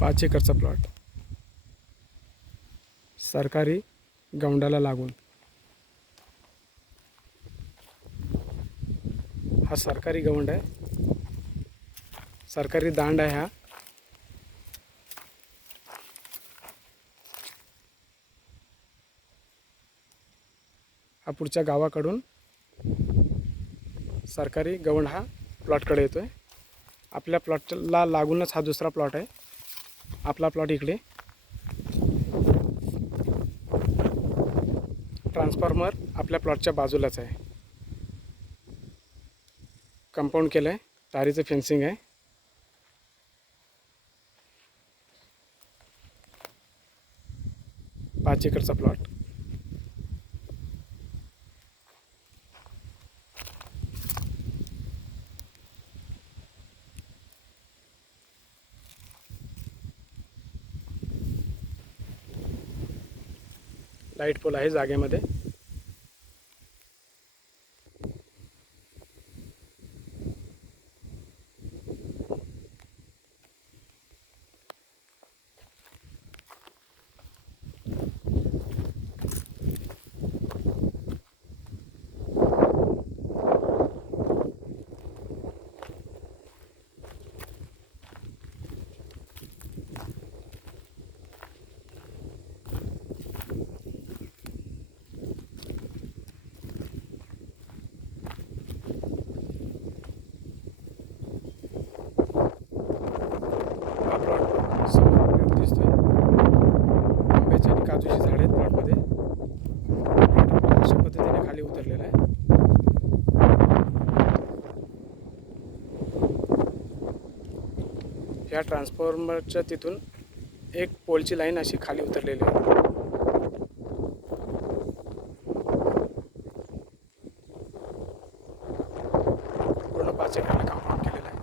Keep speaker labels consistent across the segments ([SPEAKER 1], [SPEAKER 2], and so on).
[SPEAKER 1] पाच एकरचा प्लॉट. सरकारी गौंडाला लागून. हा सरकारी गौंड आहे. सरकारी दांड आहे हा. हा पुढच्या गावाकडून सरकारी गवंड हा प्लॉटकडे येतो आहे आपल्या प्लॉटला लागूनच हा दुसरा प्लॉट आहे. आपला प्लॉट इकडे. ट्रान्सफॉर्मर आपल्या प्लॉटच्या बाजूलाच आहे. कंपाऊंड केलं आहे तारीचं फेन्सिंग आहे. पाच एकरचा प्लॉट लाइट पोल आहे जागेमध्ये हा प्लॉट समोर view दिसतोय आंब्याची आणि काजूची झाडे आहेत प्लॉटमध्ये प्लॉट अशा पद्धतीने खाली उतरलेला आहे. ह्या ट्रान्सफॉर्मरच्या तिथून एक पोलची लाईन अशी खाली उतरलेली आहे. पूर्ण पाच एकरला काम केलेलं आहे.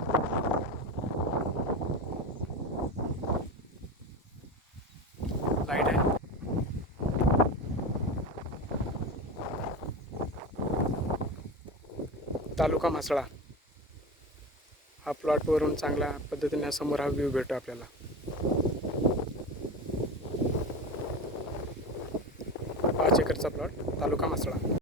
[SPEAKER 1] लाइट आहे. तालुका म्हसळा. हा प्लॉटवरून चांगल्या पद्धतीने समोर हा व्ह्यू भेटतो आपल्याला. पाच एकरचा प्लॉट तालुका म्हसळा.